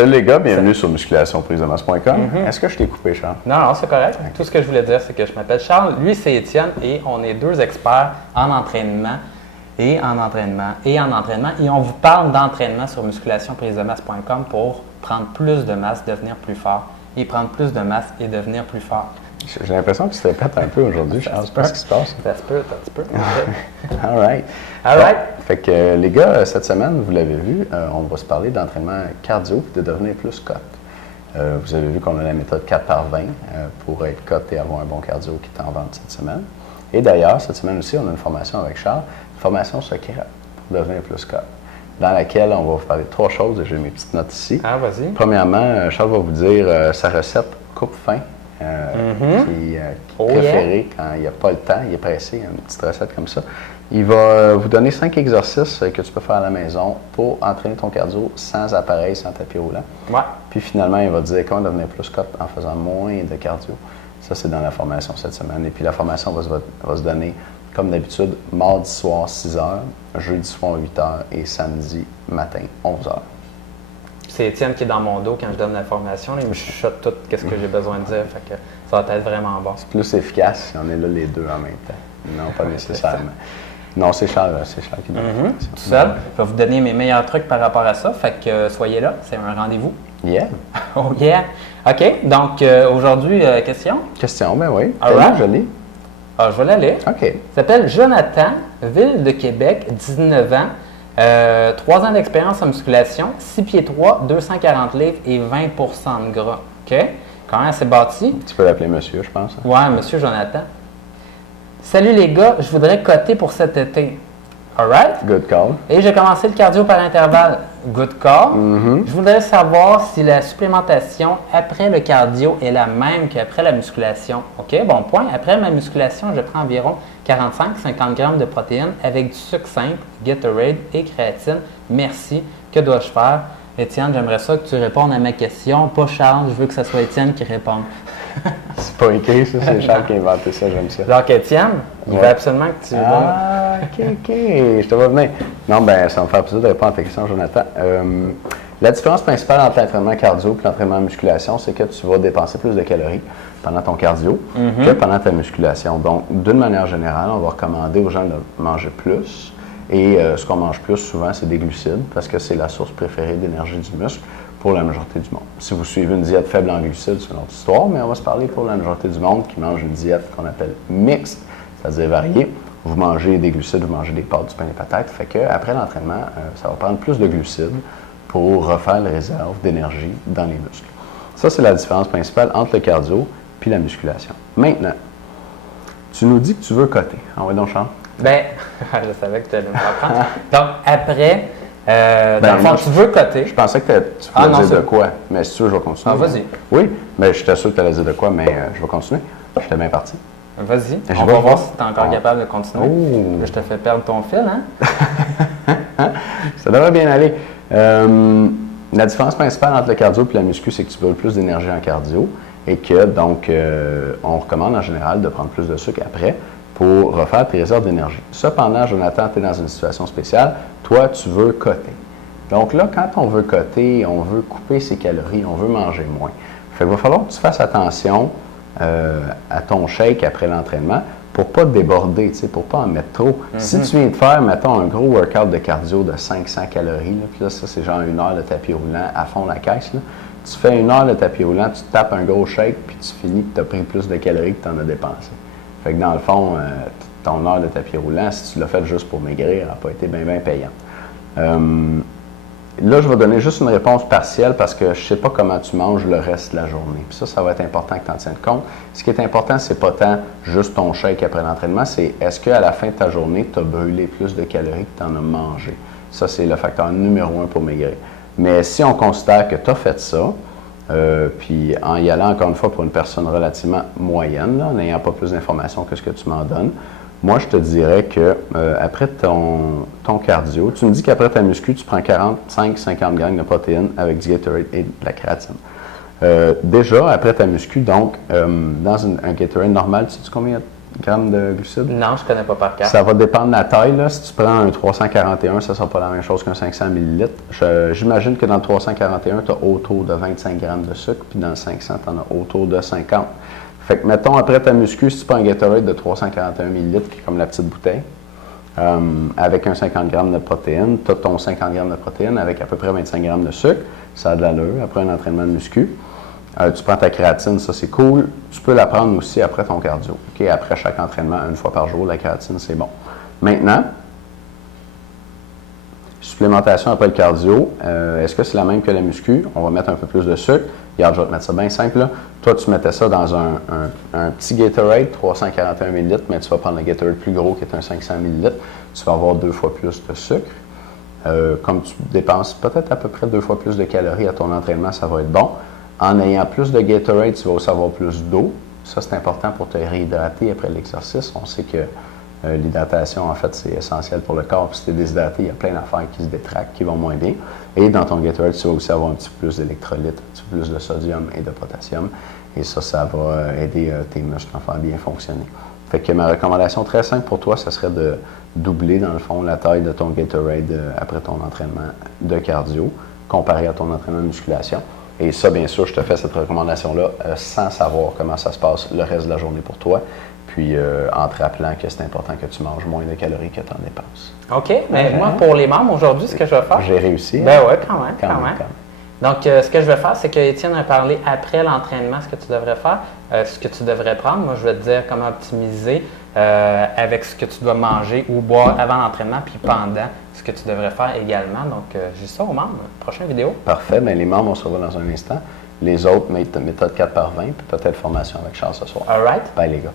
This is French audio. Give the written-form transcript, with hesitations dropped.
Salut les gars, bienvenue sur musculationprisemasse.com. Est-ce que je t'ai coupé, Charles? Non, c'est correct. Okay. Tout ce que je voulais dire, c'est que je m'appelle Charles, lui c'est Étienne et on est deux experts en entraînement et on vous parle d'entraînement sur musculationprisemasse.com pour prendre plus de masse, devenir plus fort et prendre plus de masse et devenir plus fort. J'ai l'impression que tu te répètes un peu aujourd'hui, Charles. C'est pas ce qui se passe. Ça se peut, un petit peu. All right. Fait que les gars, cette semaine, vous l'avez vu, on va se parler d'entraînement cardio et de devenir plus cut. Vous avez vu qu'on a la méthode 4x20 pour être cut et avoir un bon cardio qui est en vente cette semaine. Et d'ailleurs, cette semaine aussi, on a une formation avec Charles, une formation secrète pour devenir plus cut, dans laquelle on va vous parler de 3 choses et j'ai mes petites notes ici. Ah, vas-y. Premièrement, Charles va vous dire sa recette coupe-fin. Qui est préféré quand il n'y a pas le temps, il est pressé, une petite recette comme ça. Il va vous donner 5 exercices que tu peux faire à la maison pour entraîner ton cardio sans appareil, sans tapis roulant. Ouais. Puis finalement, il va te dire comment devenir plus cut en faisant moins de cardio. Ça, c'est dans la formation cette semaine. Et puis la formation va se donner, comme d'habitude, mardi soir 6h, jeudi soir 8h et samedi matin 11h. C'est Étienne qui est dans mon dos quand je donne la formation. Il me chuchote tout ce que j'ai besoin de dire. Fait que ça va être vraiment bon. C'est plus efficace si on est là les deux en même temps. Non, pas nécessairement. Non, c'est Charles qui donne la formation. Tout seul. Je vais vous donner mes meilleurs trucs par rapport à ça. Fait que soyez là. C'est un rendez-vous. Yeah. Oh yeah. OK. Donc, aujourd'hui, question? Question, ben oui. Right. Je lis. Ah, je vais l'aller. OK. Il s'appelle Jonathan, ville de Québec, 19 ans. 3 ans d'expérience en musculation, 6 pieds 3, 240 livres et 20 de gras. OK? Comment c'est bâti? Tu peux l'appeler monsieur, je pense. Ouais, monsieur Jonathan. Salut les gars, je voudrais coter pour cet été. All right? Good call. Et j'ai commencé le cardio par intervalle. Good call. Je voudrais savoir si la supplémentation après le cardio est la même qu'après la musculation. OK, bon point. Après ma musculation, je prends environ 45-50 grammes de protéines avec du sucre simple, Gatorade et créatine. Merci. Que dois-je faire? Étienne, j'aimerais ça que tu répondes à ma question. Pas Charles, je veux que ce soit Étienne qui réponde. C'est pas écrit, ça, c'est Charles qui a inventé ça, j'aime ça. Donc, Étienne, il veut absolument que tu... Ah, OK, je te vois venir. Non, ben ça va me faire plaisir de répondre à ta question, Jonathan. La différence principale entre l'entraînement cardio et l'entraînement musculation, c'est que tu vas dépenser plus de calories pendant ton cardio que pendant ta musculation. Donc, d'une manière générale, on va recommander aux gens de manger plus. Et ce qu'on mange plus souvent, c'est des glucides parce que c'est la source préférée d'énergie du muscle pour la majorité du monde. Si vous suivez une diète faible en glucides, c'est une autre histoire, mais on va se parler pour la majorité du monde qui mange une diète qu'on appelle mixte, c'est-à-dire variée. Vous mangez des glucides, vous mangez des pâtes, du pain et patates. Fait qu'après l'entraînement, ça va prendre plus de glucides pour refaire les réserves d'énergie dans les muscles. Ça, c'est la différence principale entre le cardio et la musculation. Maintenant, tu nous dis que tu veux coter. Ah oui, donc, Charles? Ben, je savais que tu allais me reprendre. Donc, après, dans le fond, tu veux coter. Je pensais que tu voulais dire de quoi, mais si tu veux, je vais continuer. Ah, vas-y. Oui, mais je t'assure que tu allais dire de quoi, mais je vais continuer. J'étais bien parti. Vas-y, on va voir si tu es encore capable de continuer. Oh. Je te fais perdre ton fil, hein? Ça devrait bien aller. La différence principale entre le cardio et la muscu, c'est que tu veux plus d'énergie en cardio et que, donc, on recommande en général de prendre plus de sucre après pour refaire tes réserves d'énergie. Cependant, Jonathan, tu es dans une situation spéciale. Toi, tu veux coter. Donc là, quand on veut coter, on veut couper ses calories, on veut manger moins. Fait qu'il va falloir que tu fasses attention à ton shake après l'entraînement pour ne pas te déborder, pour ne pas en mettre trop. Si tu viens de faire, mettons, un gros workout de cardio de 500 calories, là, puis là, ça, c'est genre 1 heure de tapis roulant à fond la caisse, là, tu fais 1 heure de tapis roulant, tu tapes un gros shake, puis tu finis que tu as pris plus de calories que tu en as dépensé. Fait que dans le fond, ton heure de tapis roulant, si tu l'as fait juste pour maigrir, n'a pas été bien payante. Là, je vais donner juste une réponse partielle parce que je ne sais pas comment tu manges le reste de la journée. Puis ça va être important que tu en tiennes compte. Ce qui est important, c'est pas tant juste ton shake après l'entraînement, c'est est-ce qu'à la fin de ta journée, tu as brûlé plus de calories que tu en as mangé. Ça, c'est le facteur numéro 1 pour maigrir. Mais si on considère que tu as fait ça, puis en y allant encore une fois pour une personne relativement moyenne, là, en n'ayant pas plus d'informations que ce que tu m'en donnes, moi je te dirais que après ton cardio, tu me dis qu'après ta muscu, tu prends 45-50 grammes de protéines avec du Gatorade et de la créatine. Déjà, après ta muscu, donc, dans un Gatorade normal, tu sais combien grammes de glucides? Non, je ne connais pas par cœur. Ça va dépendre de la taille. Là. Si tu prends un 341, ça ne sera pas la même chose qu'un 500 ml. J'imagine que dans le 341, tu as autour de 25 grammes de sucre, puis dans le 500, tu en as autour de 50. Fait que, mettons, après ta muscu, si tu prends un Gatorade de 341 ml, qui est comme la petite bouteille, avec un 50 grammes de protéines, tu as ton 50 grammes de protéines avec à peu près 25 grammes de sucre. Ça a de l'allure après un entraînement de muscu. Tu prends ta créatine, ça c'est cool. Tu peux la prendre aussi après ton cardio. Okay? Après chaque entraînement, une fois par jour, la créatine, c'est bon. Maintenant, supplémentation après le cardio, est-ce que c'est la même que la muscu? On va mettre un peu plus de sucre. Regarde, je vais te mettre ça bien simple. Là. Toi, tu mettais ça dans un petit Gatorade, 341 ml, mais tu vas prendre le Gatorade plus gros qui est un 500 ml. Tu vas avoir 2 fois plus de sucre. Comme tu dépenses peut-être à peu près 2 fois plus de calories à ton entraînement, ça va être bon. En ayant plus de Gatorade, tu vas aussi avoir plus d'eau. Ça, c'est important pour te réhydrater après l'exercice. On sait que l'hydratation, en fait, c'est essentiel pour le corps. Puis si tu es déshydraté, il y a plein d'affaires qui se détraquent, qui vont moins bien. Et dans ton Gatorade, tu vas aussi avoir un petit peu plus d'électrolytes, un petit peu plus de sodium et de potassium. Et ça va aider tes muscles à faire bien fonctionner. Fait que ma recommandation très simple pour toi, ce serait de doubler, dans le fond, la taille de ton Gatorade après ton entraînement de cardio, comparé à ton entraînement de musculation. Et ça, bien sûr, je te fais cette recommandation-là sans savoir comment ça se passe le reste de la journée pour toi. Puis, en te rappelant que c'est important que tu manges moins de calories que tu en dépenses. OK. Mais moi, pour les membres, aujourd'hui, ce que je vais faire... J'ai réussi. Ben oui, quand même. Donc, ce que je vais faire, c'est que Étienne a parlé après l'entraînement, ce que tu devrais faire, ce que tu devrais prendre. Moi, je vais te dire comment optimiser avec ce que tu dois manger ou boire avant l'entraînement, puis pendant, ce que tu devrais faire également. Donc, j'ai ça aux membres. Prochaine vidéo. Parfait. Bien, les membres, on se revoit dans un instant. Les autres, méthode 4x20, puis peut-être formation avec Charles ce soir. All right. Bye, les gars.